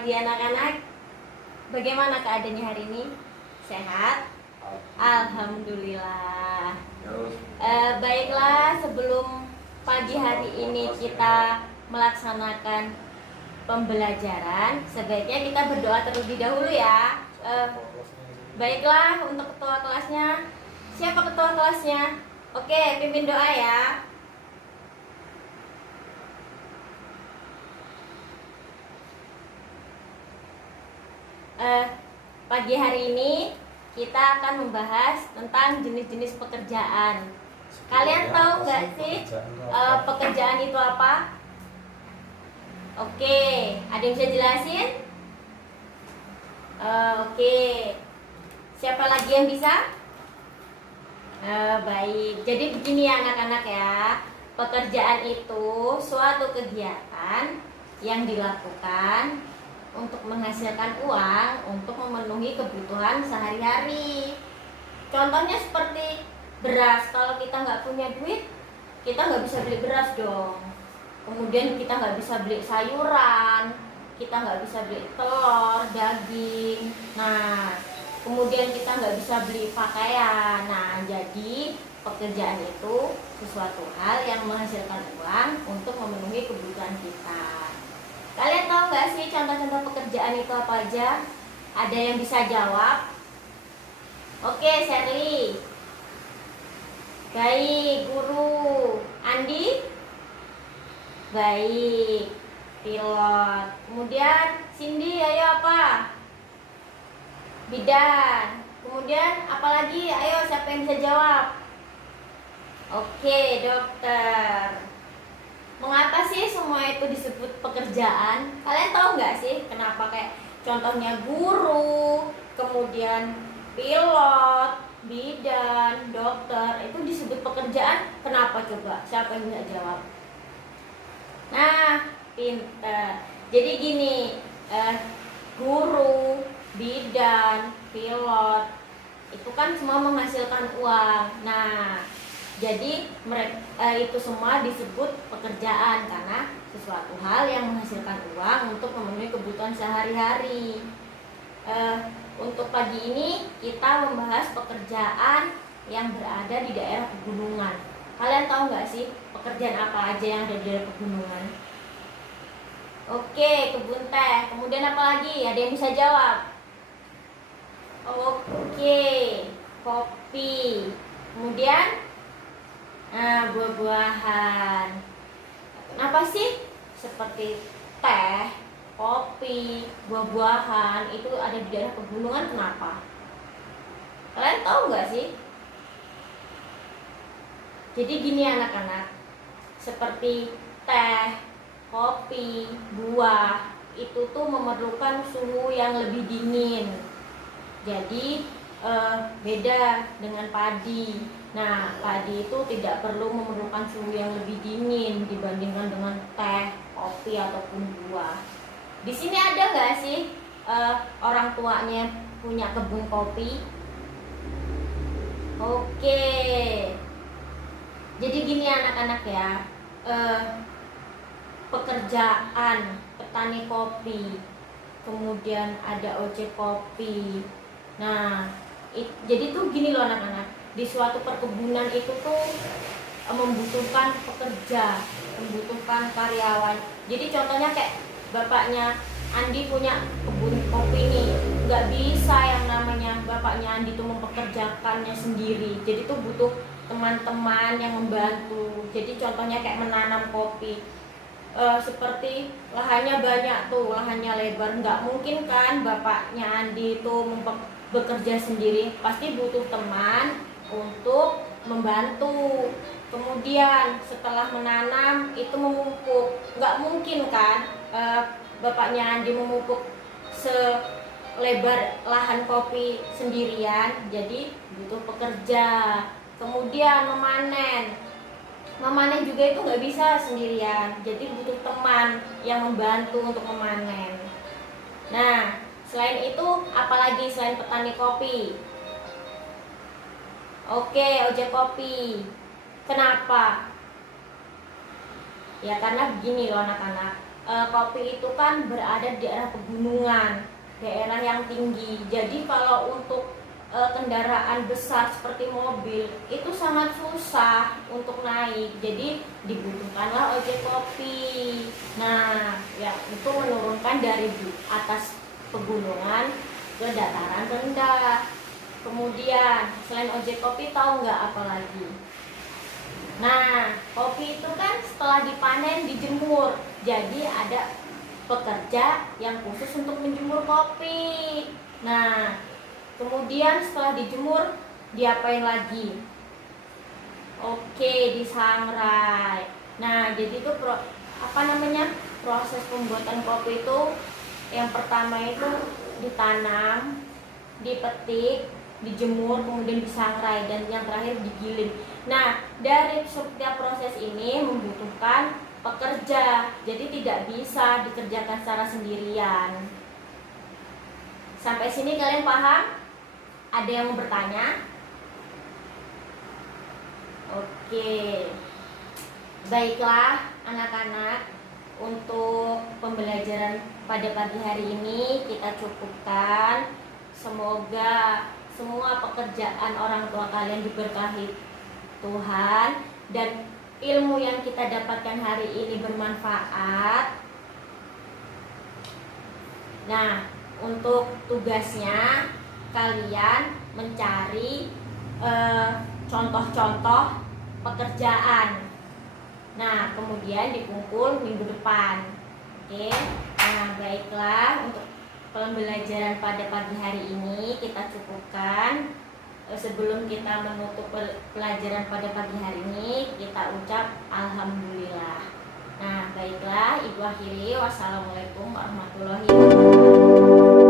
pagi anak-anak. Bagaimana keadaannya hari ini? Sehat? Alhamdulillah. Baiklah, sebelum pagi hari ini kita melaksanakan pembelajaran, sebaiknya kita berdoa terlebih dahulu ya. Baiklah, untuk ketua kelasnya, siapa ketua kelasnya? Oke, pimpin doa ya. Pagi hari ini kita akan membahas tentang jenis-jenis pekerjaan. Kalian tahu nggak sih pekerjaan itu apa? Oke, ada yang bisa jelasin? Oke, siapa lagi yang bisa? Baik, jadi begini ya anak-anak ya. Pekerjaan itu suatu kegiatan yang dilakukan untuk menghasilkan uang untuk memenuhi kebutuhan sehari-hari. Contohnya seperti beras. Kalau kita nggak punya duit, kita nggak bisa beli beras dong. Kemudian kita nggak bisa beli sayuran, kita nggak bisa beli telur, daging. Nah, kemudian kita nggak bisa beli pakaian. Nah, jadi pekerjaan itu sesuatu hal yang menghasilkan uang untuk memenuhi kebutuhan kita. Kalian tahu nggak sih contoh-contoh pekerjaan itu apa aja? Ada yang bisa jawab? Oke, Sherly. Baik, guru. Andi? Baik, pilot. Kemudian Cindy, ayo apa? Bidan. Kemudian apalagi? Ayo, siapa yang bisa jawab? Oke, dokter. Mengapa sih semua itu disebut pekerjaan? Kalian tahu nggak sih kenapa kayak contohnya guru, kemudian pilot, bidan, dokter itu disebut pekerjaan? Kenapa coba? Siapa yang bisa jawab? Nah, pinter. Jadi gini, guru, bidan, pilot itu kan semua menghasilkan uang. Nah, jadi mereka itu semua disebut pekerjaan karena sesuatu hal yang menghasilkan uang untuk memenuhi kebutuhan sehari-hari. Untuk pagi ini kita membahas pekerjaan yang berada di daerah pegunungan. Kalian tahu nggak sih pekerjaan apa aja yang ada di daerah pegunungan? Oke, kebun teh. Kemudian apa lagi? Ada yang bisa jawab? Oke, kopi. Kemudian buah-buahan. Kenapa sih seperti teh, kopi, buah-buahan itu ada di daerah pegunungan? Kenapa? Kalian tahu nggak sih? Jadi gini anak-anak, seperti teh, kopi, buah itu tuh memerlukan suhu yang lebih dingin. Jadi beda dengan padi. Nah, padi itu tidak perlu memerlukan suhu yang lebih dingin dibandingkan dengan teh, kopi ataupun buah. Di sini ada nggak sih orang tuanya punya kebun kopi? Oke. Jadi gini anak-anak ya, pekerjaan petani kopi, kemudian ada ojek kopi. Nah, jadi tuh gini loh anak-anak, di suatu perkebunan itu tuh membutuhkan pekerja, membutuhkan karyawan. Jadi contohnya kayak bapaknya Andi punya kebun kopi nih, nggak bisa yang namanya bapaknya Andi tuh mempekerjakannya sendiri. Jadi tuh butuh teman-teman yang membantu. Jadi contohnya kayak menanam kopi, seperti lahannya banyak tuh, lahannya lebar, nggak mungkin kan bapaknya Andi itu bekerja sendiri, pasti butuh teman untuk membantu. Kemudian setelah menanam itu memupuk, nggak mungkin kan bapaknya Andi memupuk selebar lahan kopi sendirian, jadi butuh pekerja. Kemudian memanen juga itu nggak bisa sendirian, jadi butuh teman yang membantu untuk memanen. Nah, selain itu apalagi selain petani kopi? Oke, ojek kopi. Kenapa? Ya karena begini loh anak-anak, kopi itu kan berada di daerah pegunungan, daerah yang tinggi. Jadi kalau untuk kendaraan besar seperti mobil itu sangat susah untuk naik, jadi dibutuhkanlah ojek kopi. Nah ya, itu menurunkan dari di atas pegunungan ke dataran rendah. Kemudian selain ojek kopi, tahu nggak apa lagi? Nah, kopi itu kan setelah dipanen dijemur, jadi ada pekerja yang khusus untuk menjemur kopi. Nah, kemudian setelah dijemur, diapain lagi? Oke, disangrai. Nah, jadi itu proses pembuatan kopi itu yang pertama itu ditanam, dipetik, dijemur, kemudian disangrai, dan yang terakhir digiling. Nah, dari setiap proses ini membutuhkan pekerja, jadi tidak bisa dikerjakan secara sendirian. Sampai sini kalian paham? Ada yang mau bertanya? Oke, baiklah anak-anak, untuk pembelajaran pada pagi hari ini kita cukupkan. Semoga semua pekerjaan orang tua kalian diberkahi Tuhan, dan ilmu yang kita dapatkan hari ini bermanfaat. Nah, untuk tugasnya kalian mencari contoh-contoh pekerjaan. Nah, kemudian dikumpul minggu depan. Oke. Nah, baiklah, untuk pembelajaran pada pagi hari ini kita cukupkan. Sebelum kita menutup pelajaran pada pagi hari ini, kita ucap alhamdulillah. Nah, baiklah, Ibu akhiri. Wassalamualaikum warahmatullahi wabarakatuh.